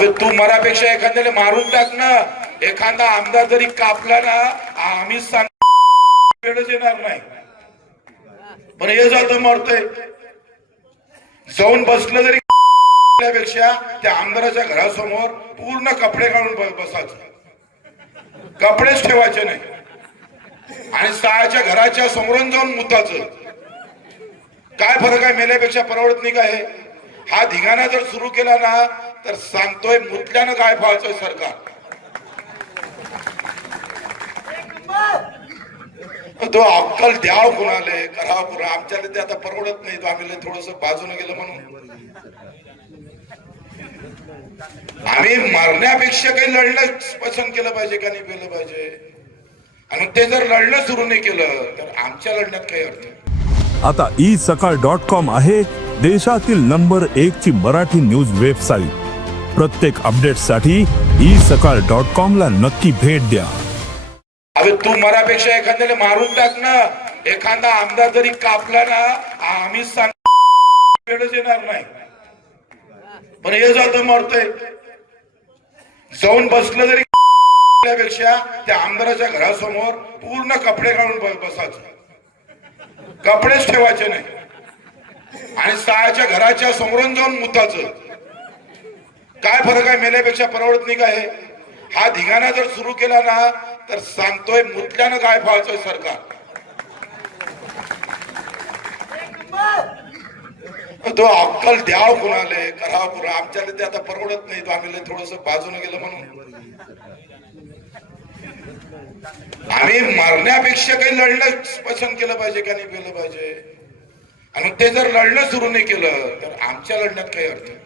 अरे तू मरापेक्षा एखाद्याला मारून टाक ना. एखादा आमदार जरी कापला ना आम्ही सांग वेळच येणार नाही. पण हे जात मरतोय. जाऊन बसलं जरी पेक्षा त्या आमदाराच्या घरासमोर पूर्ण कपडे काढून बसायचं. कपडेच ठेवायचे नाही. आणि सहाच्या घराच्या समोरून जाऊन मुताच. काय फरक आहे मेल्यापेक्षा परवडत नाही का हे? हा धिगाणा जर सुरू केला ना तर सांगतोय मुतल्यानं काय व्हायचंय सरकार. तो अक्कल द्याव कुणाले? करावं कुणा आमच्याला ते आता परवडत नाही. तो आम्ही थोडस बाजून गेलं म्हणून. आम्ही मरण्यापेक्षा काही लढणं पसंत केलं पाहिजे का नाही केलं पाहिजे? आणि ते जर लढणं सुरू नाही केलं तर आमच्या लढण्यात काही अर्थ नाही. आता ई सकाळ डॉट कॉम आहे देशातील नंबर एक ची मराठी न्यूज वेबसाईट. प्रत्येक अपडेटसाठी ई सकाळ डॉट कॉम ला नक्की भेट द्या. अरे तू मरापेक्षा एखाद्याला मारून टाक ना. एखादा आमदार जरी कापला ना आम्ही सांग येणार नाही. पण हे जात मरतोय. जाऊन बसलं जरी पेक्षा त्या आमदाराच्या घरासमोर पूर्ण कपडे काढून बसायचं. कपडेच ठेवायचे नाही. आणि सहाच्या घराच्या समोरून जाऊन मुताचं काय फरक आहे मेल्यापेक्षा परवडत नाही का हे? हा धिगाणा जर सुरू केला ना तर सांगतोय मुतल्यानं काय व्हायचंय सरकार. तो अक्कल द्याव कुणाले करावं कुणा आमच्याला ते आता परवडत नाही. तो आम्ही थोडस बाजूने गेलं म्हणून. आम्ही मरण्यापेक्षा काही लढणं पसंत केलं पाहिजे का नाही केलं पाहिजे आणि ते जर लढणं सुरू नाही केलं तर आमच्या लढण्यात काही अर्थ नाही.